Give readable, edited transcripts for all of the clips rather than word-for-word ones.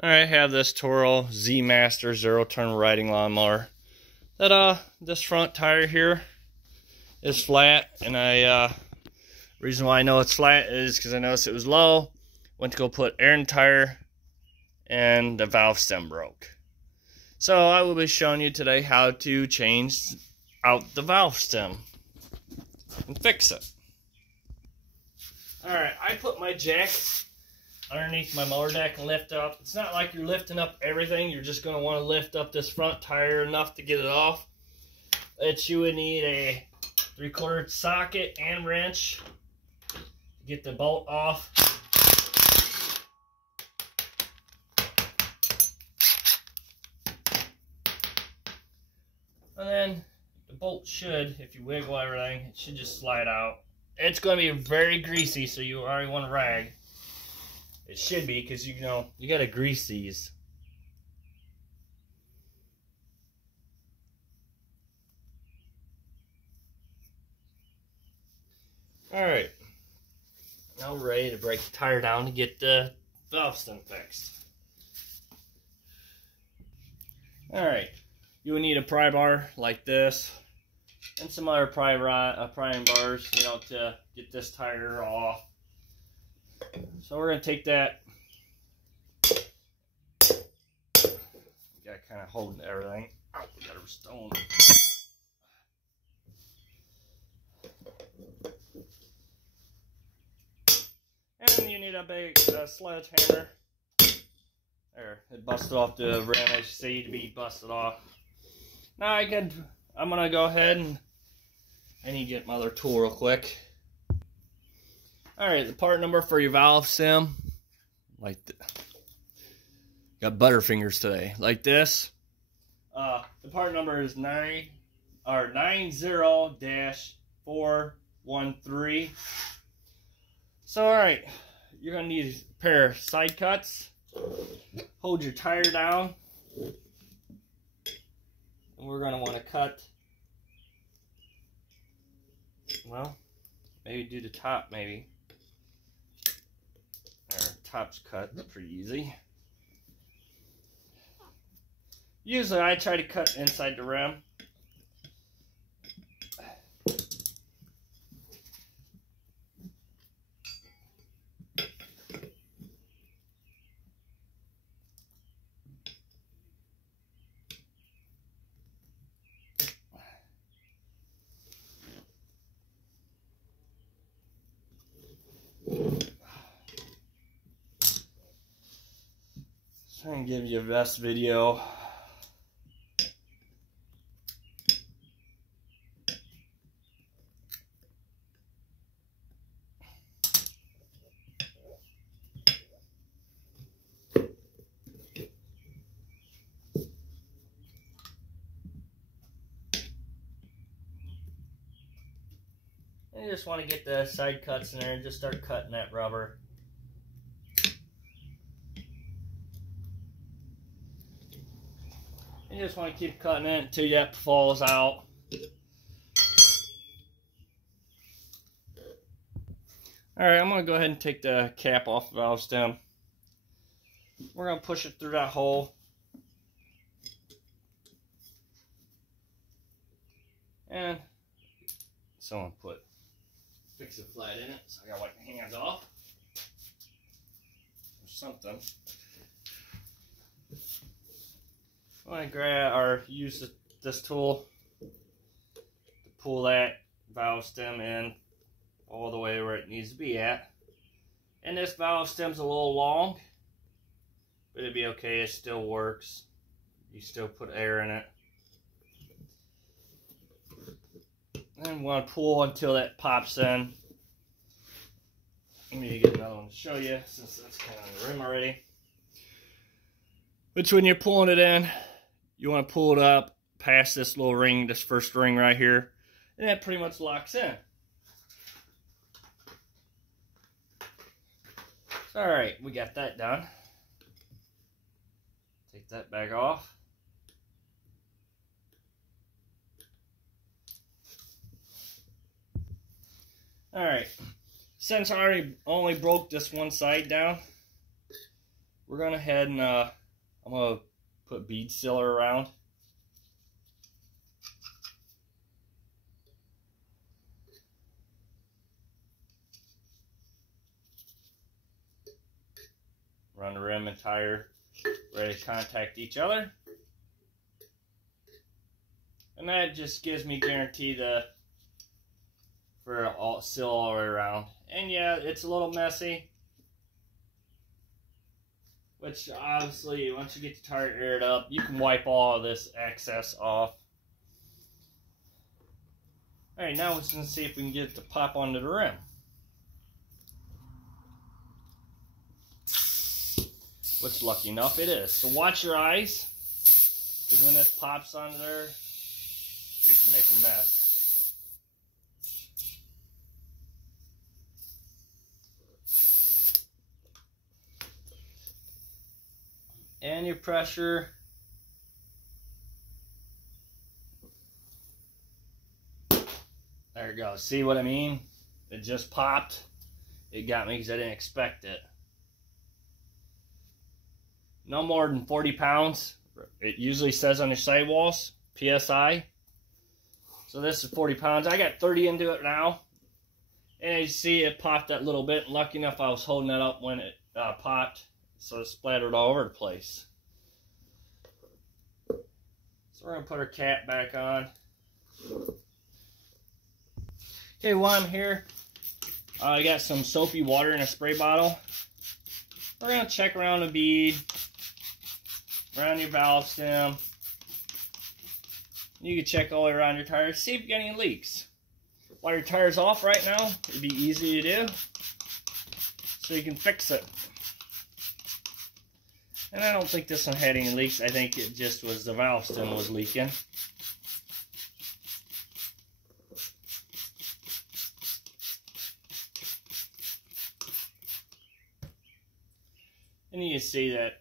I have this Toro Z Master 0-turn riding lawnmower. That this front tire here is flat, and reason why I know it's flat is because I noticed it was low. Went to go put air in the tire, and the valve stem broke. So I will be showing you today how to change out the valve stem and fix it. Alright, I put my jack underneath my mower deck and lift up. It's not like you're lifting up everything. You're just going to want to lift up this front tire enough to get it off. You would need a 3/4 socket and wrench to get the bolt off. And then the bolt should, if you wiggle everything, it should just slide out. It's going to be very greasy, so you already want a rag. It should be, because you got to grease these. Alright. Now we're ready to break the tire down to get the valve stem fixed. Alright. You will need a pry bar like this, and some other prying bars, to get this tire off. So we're going to take that. Got kind of holding everything. Oh, we got a stone. And you need a big sledgehammer. There, it busted off the rim, as you see, to be busted off. Now I'm going to go ahead and I need to get my other tool real quick. Alright, the part number for your valve stem, got butterfingers today, like this. The part number is 90-413. So, alright, you're going to need a pair of side cuts. Hold your tire down. And we're going to want to cut, well, maybe do the top, maybe. Our top's cut, pretty easy. Usually I try to cut inside the rim. Try and give you the best video. And you just want to get the side cuts in there and just start cutting that rubber. You just want to keep cutting it until that falls out. Alright, I'm going to go ahead and take the cap off the valve stem. We're going to push it through that hole. And someone fix it flat in it, so I got to wipe my hands off. Or something. I'm going to grab or use this tool to pull that valve stem in all the way where it needs to be at. And this valve stem's a little long, but it'll be okay. It still works. You still put air in it. And we want to pull until that pops in. Let me get another one to show you, since that's kind of on the rim already. But when you're pulling it in, you want to pull it up past this little ring, this first ring right here, and that pretty much locks in. Alright, we got that done. Take that back off. Alright, since I already only broke this one side down, we're going to head and I'm going to put bead sealer around. Run the rim and tire ready to contact each other. And that just gives me guarantee for all seal all the way around. And yeah, it's a little messy, which obviously once you get the tire aired up, you can wipe all of this excess off. Alright, now we're going to see if we can get it to pop onto the rim. Which, lucky enough, it is. So watch your eyes, because when this pops onto there, it can make a mess. And your pressure. There you go. See what I mean? It just popped. It got me because I didn't expect it. No more than 40 pounds. It usually says on your sidewalls, PSI. So this is 40 pounds. I got 30 into it now. And as you see, it popped that little bit. Lucky enough, I was holding that up when it popped. So it splattered all over the place. So we're going to put our cap back on. Okay, while I'm here, I got some soapy water in a spray bottle. We're going to check around the bead, around your valve stem. You can check all the way around your tire, see if you got any leaks. While your tire's off right now, it'd be easy to do, so you can fix it. And I don't think this one had any leaks. I think it just was the valve stem was leaking. And you can see that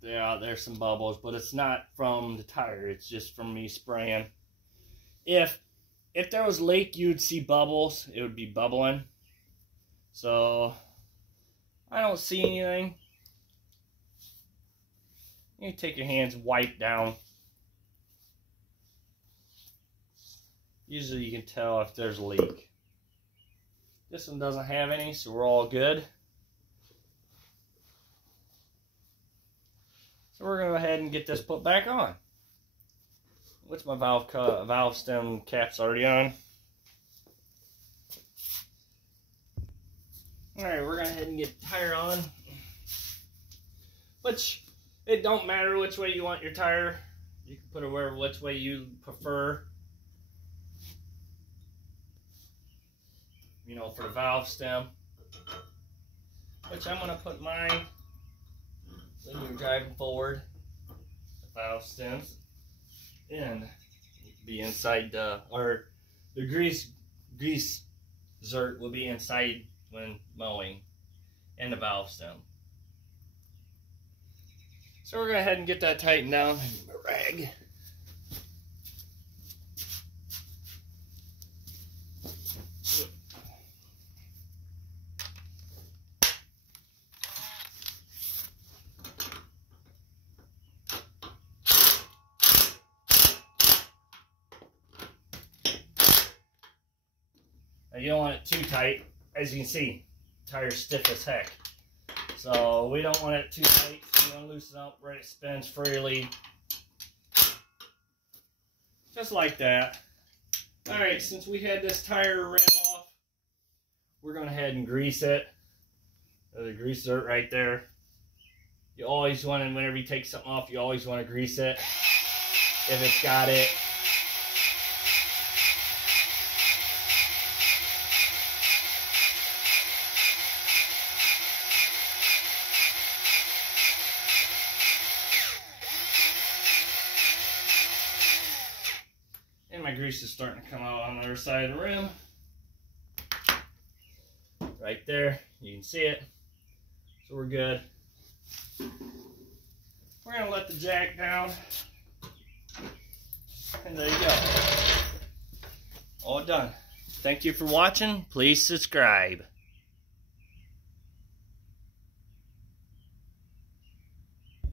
there's some bubbles, but it's not from the tire, it's just from me spraying. If there was a leak, you'd see bubbles, it would be bubbling. So I don't see anything. You can take your hands, wipe down. Usually you can tell if there's a leak. This one doesn't have any, so we're all good. So we're going to go ahead and get this put back on. What's my valve stem cap's already on? Alright, we're going to go ahead and get the tire on. Which, it don't matter which way you want your tire. You can put it wherever, which way you prefer. You know, for the valve stem. Which I'm going to put mine when you're driving forward, the valve stems, and be inside or the grease zert will be inside when mowing, and the valve stem. So we're going to go ahead and get that tightened down. A rag. You don't want it too tight. As you can see, the tire's stiff as heck. So we don't want it too tight. So we want to loosen up where it spins freely. Just like that. Alright, since we had this tire rim off, we're going to head and grease it. There's a grease dirt right there. You always want to, whenever you take something off, you always want to grease it. If it's got it. And my grease is starting to come out on the other side of the rim. Right there, you can see it. So we're good. We're going to let the jack down. And there you go. All done. Thank you for watching. Please subscribe.